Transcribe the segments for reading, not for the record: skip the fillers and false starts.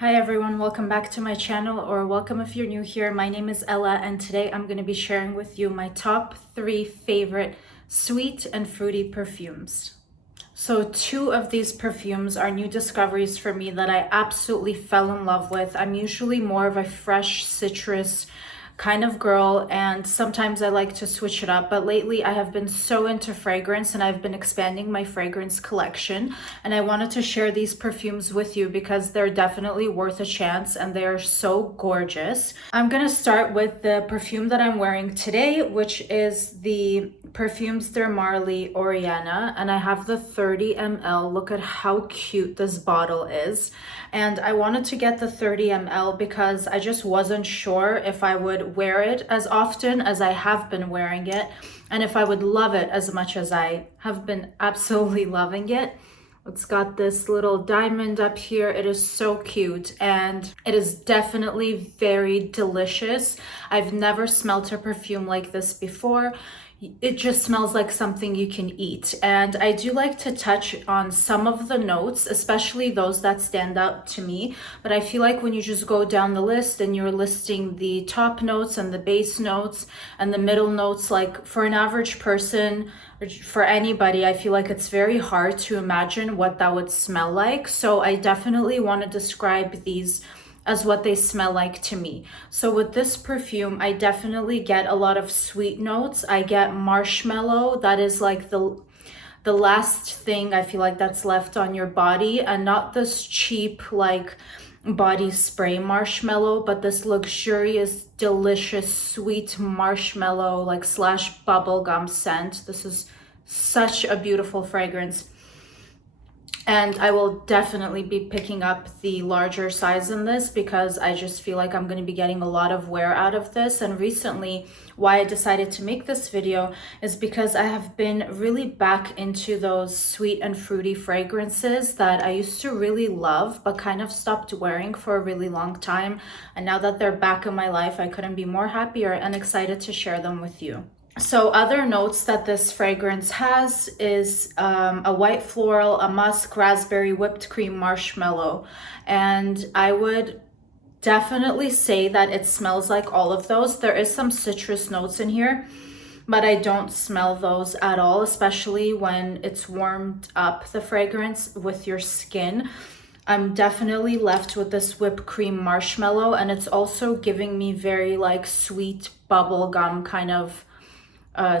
Hi everyone, welcome back to my channel, or welcome if you're new here. My name is Ella and today I'm going to be sharing with you my top 3 favorite sweet and fruity perfumes. So 2 of these perfumes are new discoveries for me that I absolutely fell in love with. I'm usually more of a fresh citrus kind of girl, and sometimes I like to switch it up, but lately I have been so into fragrance and I've been expanding my fragrance collection, and I wanted to share these perfumes with you because they're definitely worth a chance and they are so gorgeous. I'm gonna start with the perfume that I'm wearing today, which is the Parfums de Marly Oriana, and I have the 30 ml. Look at how cute this bottle is. And I wanted to get the 30 ml because I just wasn't sure if I would wear it as often as I have been wearing it, and if I would love it as much as I have been absolutely loving it. It's got this little diamond up here. It is so cute and it is definitely very delicious. I've never smelled a perfume like this before. It just smells like something you can eat. And I do like to touch on some of the notes, especially those that stand out to me. But I feel like when you just go down the list and you're listing the top notes and the base notes and the middle notes, like for an average person, for anybody, I feel like it's very hard to imagine what that would smell like. So I definitely want to describe these as what they smell like to me. So with this perfume, I definitely get a lot of sweet notes. I get marshmallow. That is like the last thing I feel like that's left on your body, and not this cheap like body spray marshmallow, but this luxurious, delicious, sweet marshmallow like slash bubblegum scent. This is such a beautiful fragrance. And I will definitely be picking up the larger size in this because I just feel like I'm going to be getting a lot of wear out of this. And recently, why I decided to make this video is because I have been really back into those sweet and fruity fragrances that I used to really love, but kind of stopped wearing for a really long time. And now that they're back in my life, I couldn't be more happier and excited to share them with you. So other notes that this fragrance has is a white floral, a musk, raspberry, whipped cream, marshmallow. And I would definitely say that it smells like all of those. There is some citrus notes in here, but I don't smell those at all, especially when it's warmed up, the fragrance, with your skin. I'm definitely left with this whipped cream marshmallow, and it's also giving me very like sweet bubble gum kind of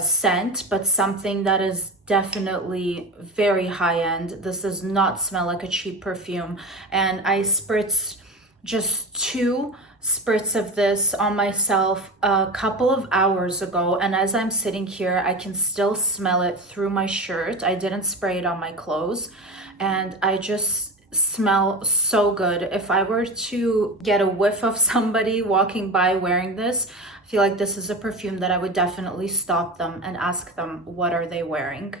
scent, but something that is definitely very high end. This does not smell like a cheap perfume. And I spritzed just 2 spritz of this on myself a couple of hours ago, and as I'm sitting here I can still smell it through my shirt. I didn't spray it on my clothes, and I just smell so good. If I were to get a whiff of somebody walking by wearing this, I feel like this is a perfume that I would definitely stop them and ask them what are they wearing.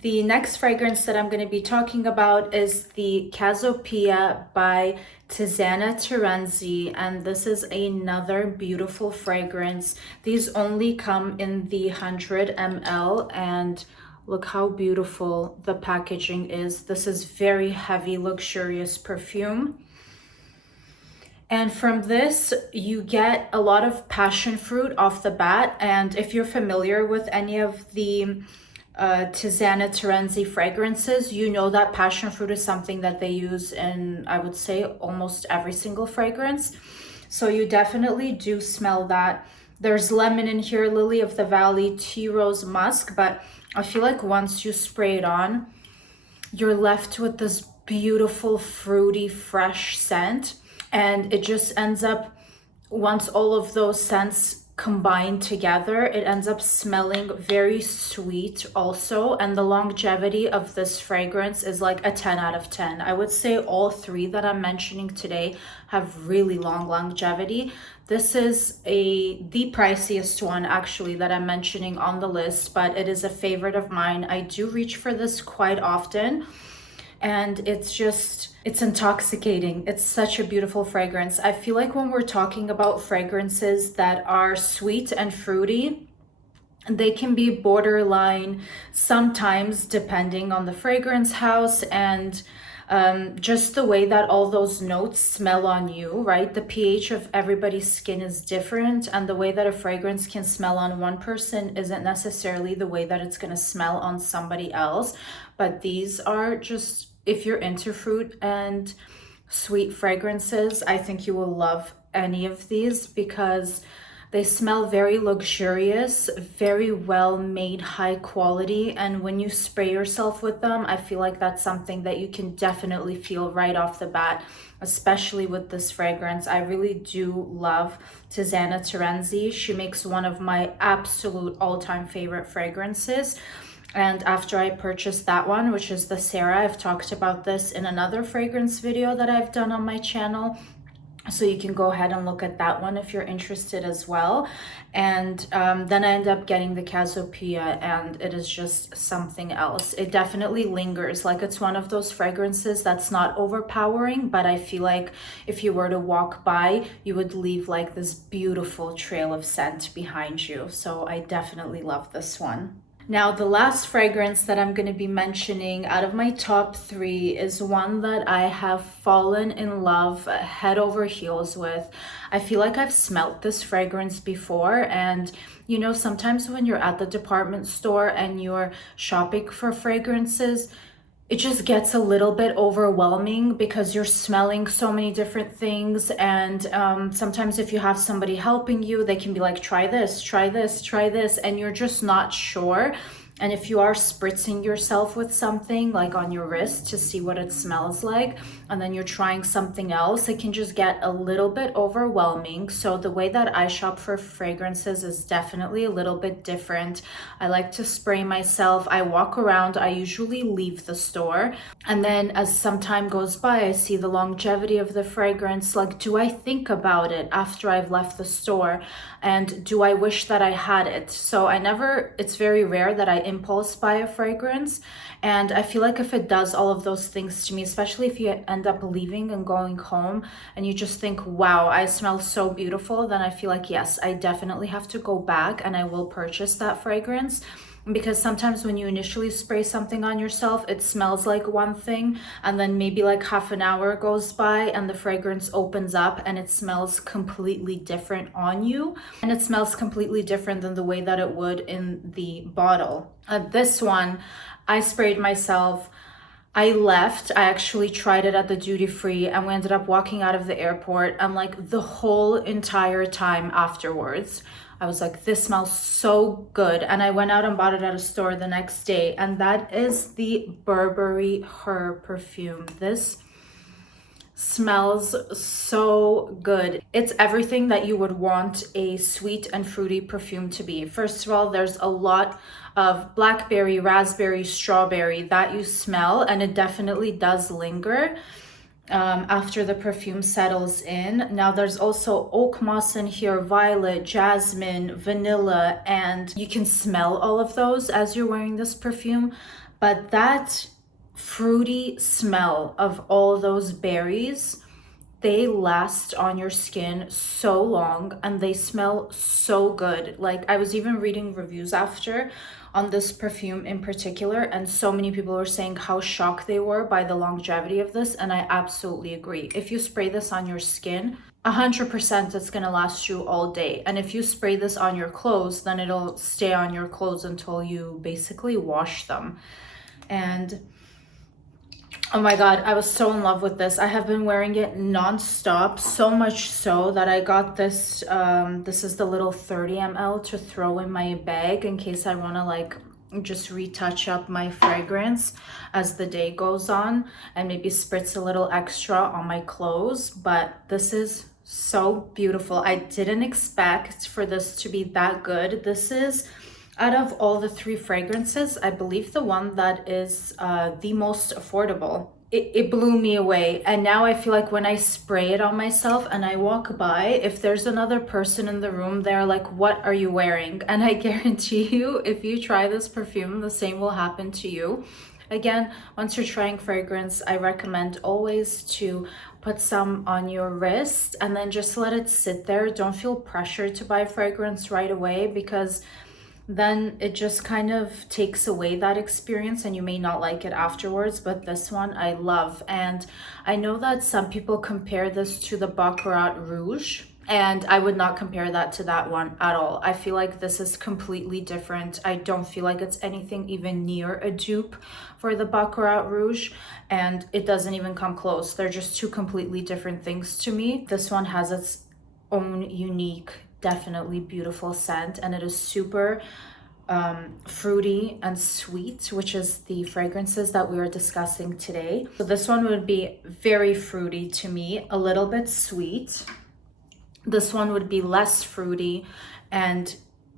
The next fragrance that I'm going to be talking about is the Cassiopeia by Tiziana Terenzi, and this is another beautiful fragrance. These only come in the 100 ml, and look how beautiful the packaging is. This is very heavy, luxurious perfume. And from this, you get a lot of passion fruit off the bat. And if you're familiar with any of the Tiziana Terenzi fragrances, you know that passion fruit is something that they use in, I would say, almost every single fragrance. So you definitely do smell that. There's lemon in here, lily of the valley, tea rose, musk, but I feel like once you spray it on, you're left with this beautiful, fruity, fresh scent. And it just ends up, once all of those scents combine together, it ends up smelling very sweet also. And the longevity of this fragrance is like a 10 out of 10. I would say all 3 that I'm mentioning today have really long longevity. This is the priciest one actually that I'm mentioning on the list, but it is a favorite of mine. I do reach for this quite often, and it's intoxicating. It's such a beautiful fragrance. I feel like when we're talking about fragrances that are sweet and fruity, they can be borderline sometimes depending on the fragrance house, and Just the way that all those notes smell on you, right? The pH of everybody's skin is different, and the way that a fragrance can smell on one person isn't necessarily the way that it's going to smell on somebody else. But these are just, if you're into fruit and sweet fragrances, I think you will love any of these because they smell very luxurious, very well made, high quality. And when you spray yourself with them, I feel like that's something that you can definitely feel right off the bat, especially with this fragrance. I really do love Tiziana Terenzi. She makes one of my absolute all-time favorite fragrances. And after I purchased that one, which is the Sarah, I've talked about this in another fragrance video that I've done on my channel. So you can go ahead and look at that one if you're interested as well. And then I end up getting the Cassiopeia, and it is just something else. It definitely lingers. Like, it's one of those fragrances that's not overpowering, but I feel like if you were to walk by, you would leave like this beautiful trail of scent behind you. So I definitely love this one. Now, the last fragrance that I'm going to be mentioning out of my top 3 is one that I have fallen in love head over heels with. I feel like I've smelt this fragrance before, and you know, sometimes when you're at the department store and you're shopping for fragrances, it just gets a little bit overwhelming because you're smelling so many different things. And sometimes if you have somebody helping you, they can be like, try this, try this, try this, and you're just not sure. And if you are spritzing yourself with something like on your wrist to see what it smells like, and then you're trying something else, it can just get a little bit overwhelming. So the way that I shop for fragrances is definitely a little bit different. I like to spray myself. I walk around. I usually leave the store. And then as some time goes by, I see the longevity of the fragrance. Like, do I think about it after I've left the store? And do I wish that I had it? So it's very rare that I impulse buy a fragrance. And I feel like if it does all of those things to me, especially if you end up leaving and going home and you just think, wow, I smell so beautiful, then I feel like, yes, I definitely have to go back and I will purchase that fragrance. Because sometimes when you initially spray something on yourself, it smells like one thing, and then maybe like half an hour goes by and the fragrance opens up and it smells completely different on you, and it smells completely different than the way that it would in the bottle. This one, I sprayed myself. I left. I actually tried it at the duty free, and we ended up walking out of the airport, and like the whole entire time afterwards, I was like, this smells so good. And I went out and bought it at a store the next day, and that is the Burberry Her perfume. This smells so good. It's everything that you would want a sweet and fruity perfume to be. First of all, there's a lot of blackberry, raspberry, strawberry that you smell, and it definitely does linger after the perfume settles in. Now there's also oak moss in here, violet, jasmine, vanilla, and you can smell all of those as you're wearing this perfume. But that fruity smell of all those berries, they last on your skin so long and they smell so good. Like, I was even reading reviews after on this perfume in particular, and so many people were saying how shocked they were by the longevity of this, and I absolutely agree. If you spray this on your skin, 100% it's gonna last you all day. And if you spray this on your clothes, then it'll stay on your clothes until you basically wash them. And oh my God, I was so in love with this. I have been wearing it non-stop, so much so that I got this, this is the little 30 ml to throw in my bag in case I wanna like just retouch up my fragrance as the day goes on and maybe spritz a little extra on my clothes. But this is so beautiful. I didn't expect for this to be that good. This is, out of all the 3 fragrances, I believe the one that is the most affordable. It blew me away. And now I feel like when I spray it on myself and I walk by, if there's another person in the room, they're like, what are you wearing? And I guarantee you, if you try this perfume, the same will happen to you. Again, once you're trying fragrance, I recommend always to put some on your wrist and then just let it sit there. Don't feel pressured to buy fragrance right away, because then it just kind of takes away that experience and you may not like it afterwards. But this one I love. And I know that some people compare this to the Baccarat Rouge, and I would not compare that to that one at all. I feel like this is completely different. I don't feel like it's anything even near a dupe for the Baccarat Rouge, and it doesn't even come close. They're just two completely different things to me. This one has its own unique, definitely beautiful scent, and it is super fruity and sweet, which is the fragrances that we were discussing today. So this one would be very fruity to me, a little bit sweet. This one would be less fruity and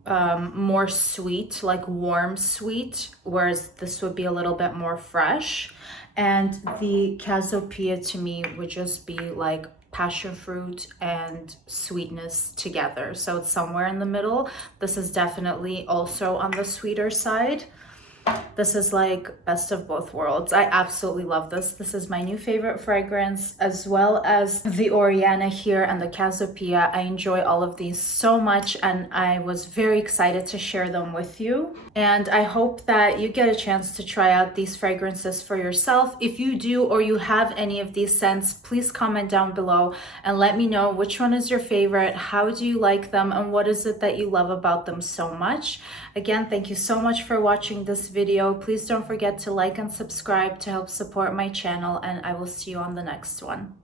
more sweet, like warm sweet, whereas this would be a little bit more fresh. And the Cassiopeia to me would just be like passion fruit and sweetness together. So it's somewhere in the middle. This is definitely also on the sweeter side. This is like best of both worlds. I absolutely love this. This is my new favorite fragrance, as well as the Oriana here and the Cassiopeia. I enjoy all of these so much, and I was very excited to share them with you. And I hope that you get a chance to try out these fragrances for yourself. If you do, or you have any of these scents, please comment down below and let me know which one is your favorite, how do you like them, and what is it that you love about them so much. Again, thank you so much for watching this video. Please don't forget to like and subscribe to help support my channel, and I will see you on the next one.